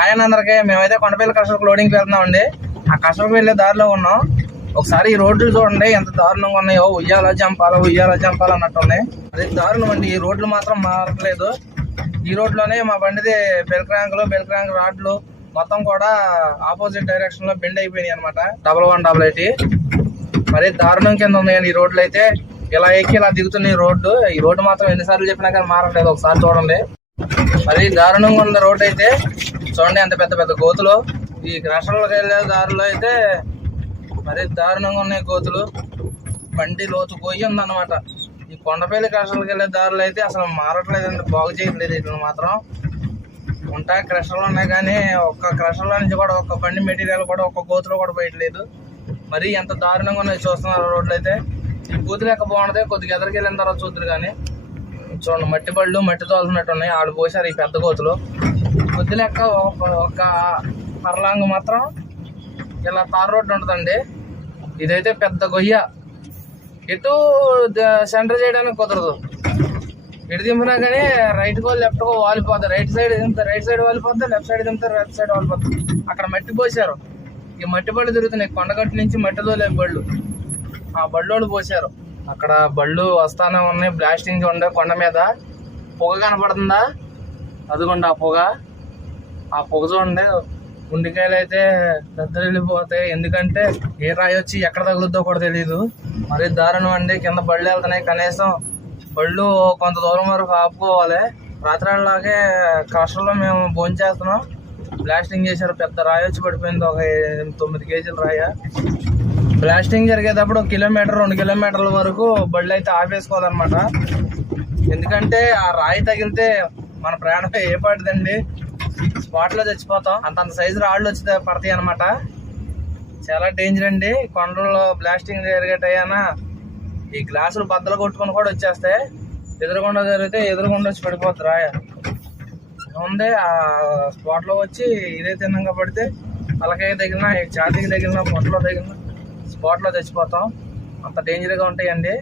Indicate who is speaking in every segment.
Speaker 1: Hi అందరికి మేమైతే కొండపల్లి కష్టకు లోడింగ్కి వెళ్తున్నామండి. ఆ కష్టకు వెళ్ళే దారిలో ఉన్నాం. ఒకసారి ఈ రోడ్లు చూడండి ఎంత దారుణంగా ఉన్నాయో. ఉయ్యాల జంపాల ఉయ్యాల జంపాల అన్నట్టున్నాయి అది దారుణం అండి. ఈ రోడ్లు మాత్రం మారట్లేదు. ఈ రోడ్లోనే మా బండిది బెల్క్రాంకులు బెల్క్రాంక్ రాడ్లు మొత్తం కూడా ఆపోజిట్ డైరెక్షన్లో బెండ్ అయిపోయినాయి అనమాట డబల్ వన్ డబల్ ఎయిటీ. మరి దారుణం కింద ఉన్నాయండి ఈ రోడ్లు అయితే. ఇలా ఎక్కి ఇలా దిగుతున్నాయి ఈ రోడ్డు ఈ రోడ్డు మాత్రం ఎన్నిసార్లు చెప్పినా కానీ మారట్లేదు. ఒకసారి చూడండి. మరి దారుణంగా ఉన్న రోడ్డు అయితే చూడండి ఎంత పెద్ద పెద్ద గోతులు ఈ రాష్ట్రంలోకి వెళ్ళే దారిలో అయితే మరి దారుణంగా ఉన్నాయి గోతులు బండి లోతు పోయి ఉందన్నమాట. ఈ కొండపల్లి కృష్ణలోకి వెళ్ళే దారులు అయితే అసలు మారట్లేదండి. బాగు చేయట్లేదు ఇట్లా మాత్రం. ఉంటాయి క్రషర్లు ఉన్నాయి కానీ ఒక్క క్రషర్లో నుంచి కూడా ఒక్క బండి మెటీరియల్ కూడా ఒక్క గోతులో కూడా పోయట్లేదు. మరి ఎంత దారుణంగా ఉన్నాయి చూస్తున్నారు రోడ్లు అయితే. ఈ గోతులు లెక్క బాగుంటుంది కొద్దిగా ఎదరికి వెళ్ళిన తర్వాత చూద్దరు కానీ. చూడండి మట్టి బళ్ళు మట్టి తోలుతున్నట్టు ఉన్నాయి. ఆడు పోసారు ఈ పెద్ద గోతులు కొద్ది లెక్క ఒక- ఒక పర్లాంగ్ మాత్రం ఇలా తార్ రోడ్డు ఉంటుందండి. ఇదైతే పెద్ద గొయ్య. ఎటు సెంటర్ చేయడానికి కుదరదు. ఇటు దింపినా కానీ రైట్ కో లెఫ్ట్ వాలిపోద్ది. రైట్ సైడ్ దింపుతారు రైట్ సైడ్ వాలిపోద్ది లెఫ్ట్ సైడ్ దింపుతారు లెఫ్ట్ సైడ్ వాలిపోద్ది. అక్కడ మట్టి పోసారు ఈ మట్టి బళ్ళు తిరుగుతున్నాయి. కొండగట్టు నుంచి మట్టిలో లేవు బళ్ళు. ఆ బళ్ళోళ్ళు పోసారు అక్కడ బళ్ళు వస్తానే ఉన్నాయి. బ్లాస్టింగ్ ఉండే కొండ మీద. పొగ కనపడుతుందా? అదిగోండి ఆ పొగ. ఆ పొగ చూడండి. గుండెకాయలు అయితే దద్దరు వెళ్ళిపోతాయి ఎందుకంటే ఏ రాయి వచ్చి ఎక్కడ తగులుద్దో కూడా తెలియదు మరి దారుణం అండి. కింద బళ్ళు వెళ్తున్నాయి. కనీసం బళ్ళు కొంత దూరం వరకు ఆపుకోవాలి. రాత్రిలాగే కష్టంలో మేము భోజనం చేస్తున్నాం. బ్లాస్టింగ్ చేశారు. పెద్ద రాయి వచ్చి పడిపోయింది. ఒక తొమ్మిది కేజీల రాయ. బ్లాస్టింగ్ జరిగేటప్పుడు ఒక కిలోమీటర్ రెండు కిలోమీటర్ల వరకు బళ్ళు అయితే ఆపేసుకోవాలన్నమాట. ఎందుకంటే ఆ రాయి తగిలితే మన ప్రాణం ఏ పాటిదండి? స్పాట్లో చచ్చిపోతాం అంతంత సైజు రాళ్ళు వచ్చి పడతాయి అనమాట చాలా డేంజర్ అండి. కొండల్లో బ్లాస్టింగ్ జరిగేటయ్యానా ఈ గ్లాసులు బద్దలు కొట్టుకొని కూడా వచ్చేస్తాయి ఎదురుగుండా జరిగితే ఎదురుగుండా వచ్చి పడిపోద్ది రాయ. ఉంది ఆ స్పాట్లో వచ్చి ఇదే తిన్నంగా పడితే అలకాయ తగిలినా ఈ ఛాతీకి తగిలినా పొట్టలో తగిలినా స్పాట్లో చచ్చిపోతాం అంత డేంజర్గా ఉంటాయండి.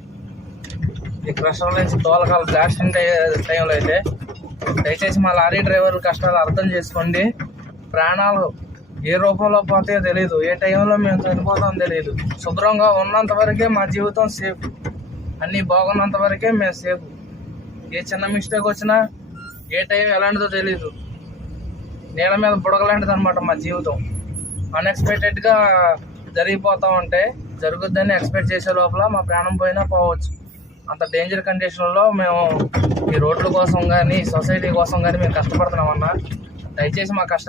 Speaker 1: ఈ కృష్ణ నుంచి తోలకాల బ్లాస్టింగ్ టైంలో అయితే దయచేసి మా లారీ డ్రైవర్ల కష్టాలు అర్థం చేసుకోండి. ప్రాణాలు ఏ రూపంలో పోతాయో తెలియదు ఏ టైంలో మేము చనిపోతాం తెలియదు శుభ్రంగా ఉన్నంత వరకే మా జీవితం సేఫ్. అన్నీ బాగున్నంత వరకే మేము సేఫ్. ఏ చిన్న మిస్టేక్ వచ్చినా ఏ టైం ఎలాంటిదో తెలియదు నేల మీద బుడగలాంటిది అనమాట మా జీవితం. అన్ఎక్స్పెక్టెడ్గా జరిగిపోతూ ఉంటే జరుగుద్దని ఎక్స్పెక్ట్ చేసే లోపల మా ప్రాణం పోయినా పోవచ్చు. అంత డేంజర్ కండిషన్లో మేము ఈ రోడ్ల కోసం కానీ సొసైటీ కోసం కానీ మేము కష్టపడుతున్నాం అన్న దయచేసి మా కష్ట